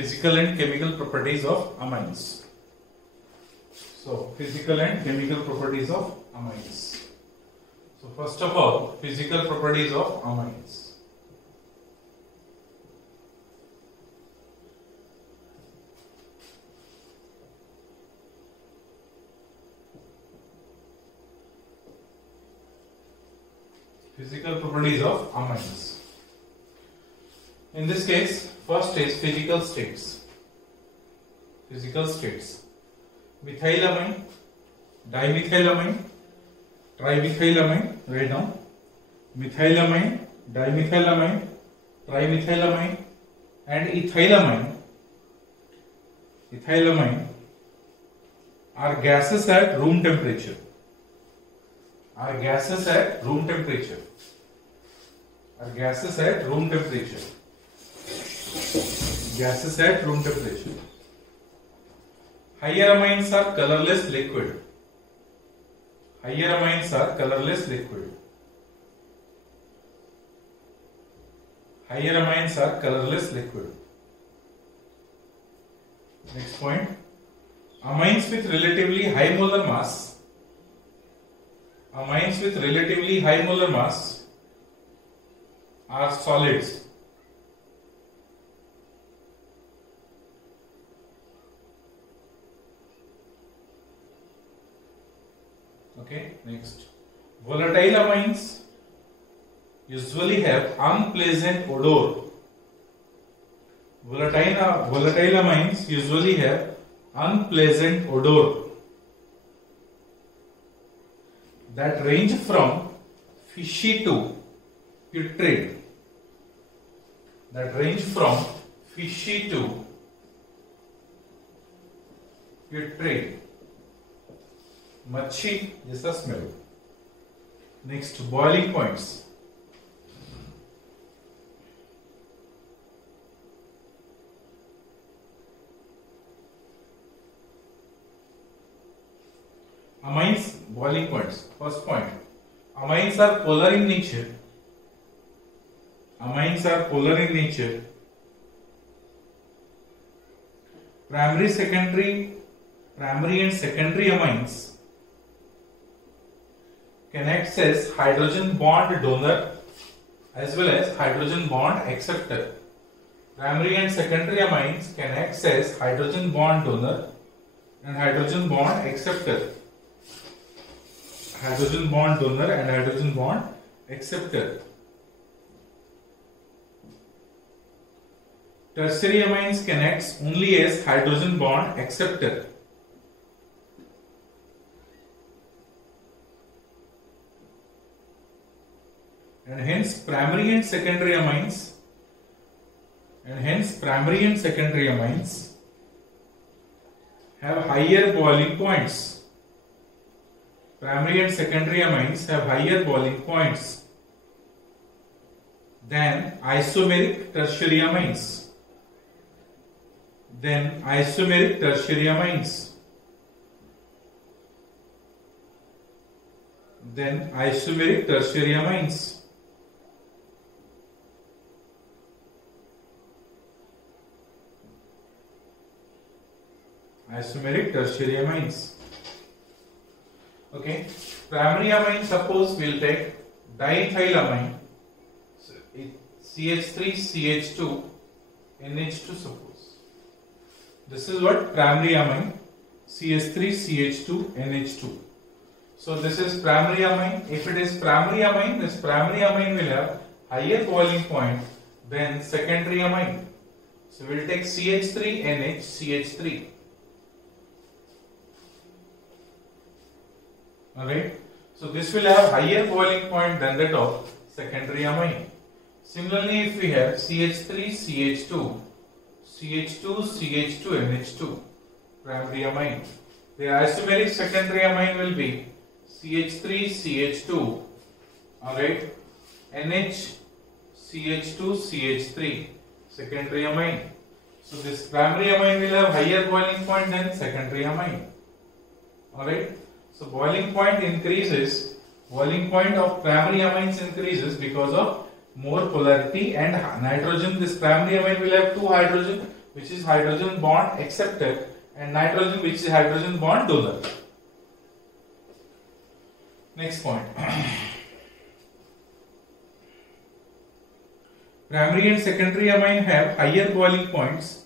physical and chemical properties of amines. So physical and chemical properties of amines. So first of all, physical properties of amines. Physical properties of amines. In this case, first is physical states. Physical states. Methylamine, dimethylamine, trimethylamine, write down. Methylamine, dimethylamine, trimethylamine, and ethylamine. Ethylamine are gases at room temperature. Are gases at room temperature. Are gases at room temperature. Gases at room temperature. Higher amines are colorless liquid. Higher amines are colorless liquid. Higher amines are colorless liquid. Next point. Amines with relatively high molar mass. Amines with relatively high molar mass are solids. Okay, next. Volatile amines usually have unpleasant odor. Volatile amines usually have unpleasant odor that range from fishy to putrid. That range from fishy to putrid. मच्छी जैसा smell. Next, boiling points. Amines boiling points. First point, amines are polar in nature. Amines are polar in nature. Primary and secondary amines can act as hydrogen bond donor as well as hydrogen bond acceptor. Primary and secondary amines can act as hydrogen bond donor and hydrogen bond acceptor. Hydrogen bond donor and hydrogen bond acceptor. Tertiary amines can act only as hydrogen bond acceptor. And hence primary and secondary amines have higher boiling points. Primary and secondary amines have higher boiling points than isomeric tertiary amines. Isomeric tertiary amines. Okay, primary amine, suppose we'll take diethylamine, so CH3 CH2 NH2, suppose this is what primary amine, CH3 CH2 NH2. So this is primary amine. If it is primary amine, this primary amine will have higher boiling point than secondary amine. So we'll take CH3 NH CH3. Alright, so this will have higher boiling point than that of secondary amine. Similarly, if we have CH3 CH2 CH2 CH2 NH2, primary amine, the isomeric secondary amine will be CH3 CH2, alright, NH CH2 CH3, secondary amine. So this primary amine will have higher boiling point than secondary amine. Alright. So boiling point increases, boiling point of primary amines increases because of more polarity and nitrogen. This primary amine will have 2 hydrogen, which is hydrogen bond acceptor, and nitrogen, which is hydrogen bond donor. Next point. Primary and secondary amine have higher boiling points.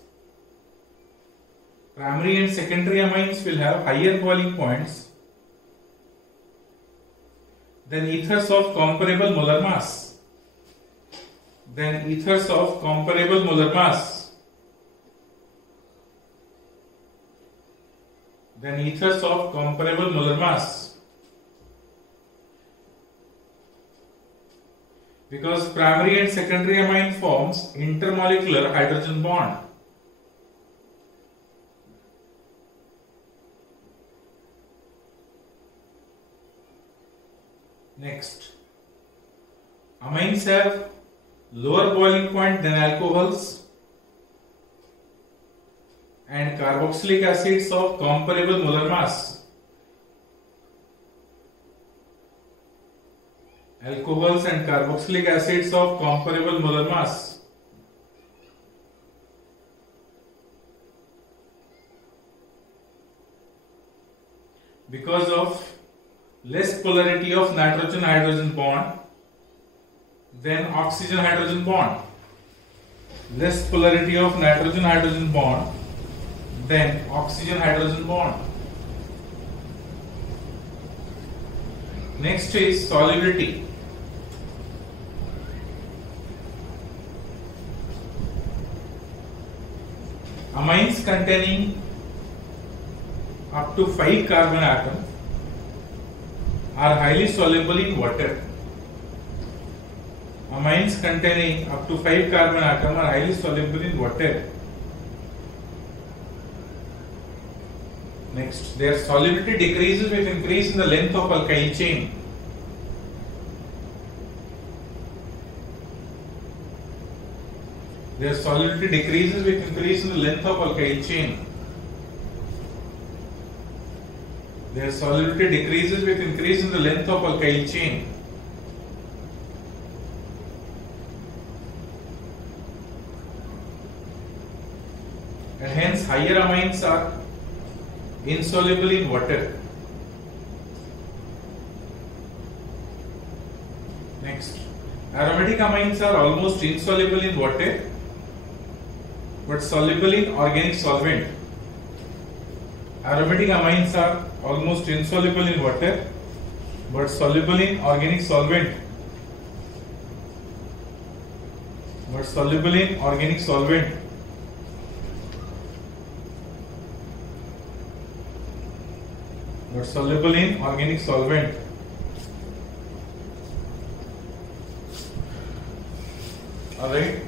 Primary and secondary amines will have higher boiling points than ethers of comparable molar mass. Than ethers of comparable molar mass. Than ethers of comparable molar mass. Because primary and secondary amine forms intermolecular hydrogen bond. Next, amines have lower boiling point than alcohols and carboxylic acids of comparable molar mass. Alcohols and carboxylic acids of comparable molar mass. Because of less polarity of nitrogen hydrogen bond than oxygen hydrogen bond. Less polarity of nitrogen hydrogen bond than oxygen hydrogen bond. Next is solubility. Amines containing up to 5 carbon atoms are highly soluble in water. Amines containing up to 5 carbon atoms are highly soluble in water. Next, their solubility decreases with increase in the length of alkyl chain. Their solubility decreases with increase in the length of alkyl chain. Their solubility decreases with increase in the length of alkyl chain. And hence higher amines are insoluble in water. Next, aromatic amines are almost insoluble in water but soluble in organic solvent. Aromatic amines are almost insoluble in water but soluble in organic solvent. But soluble in organic solvent. But soluble in organic solvent. Alright,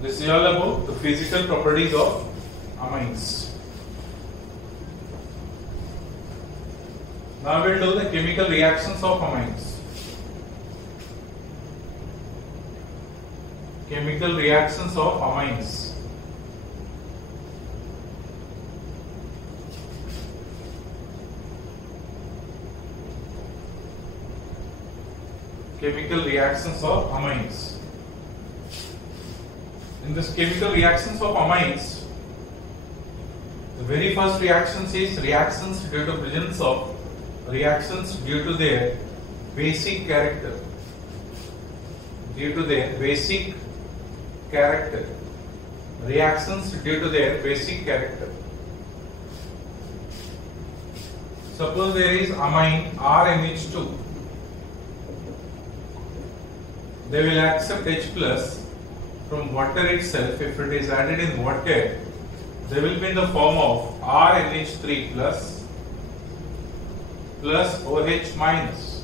this is all about the physical properties of amines. Now we will do the chemical reactions of amines. Chemical reactions of amines. Chemical reactions of amines. In this chemical reactions of amines, the very first reactions is reactions due to presence of reactions due to their basic character. Due to their basic character. Reactions due to their basic character. Suppose there is amine RNH2. They will accept H plus from water itself. If it is added in water, they will be in the form of RNH3 plus OH minus.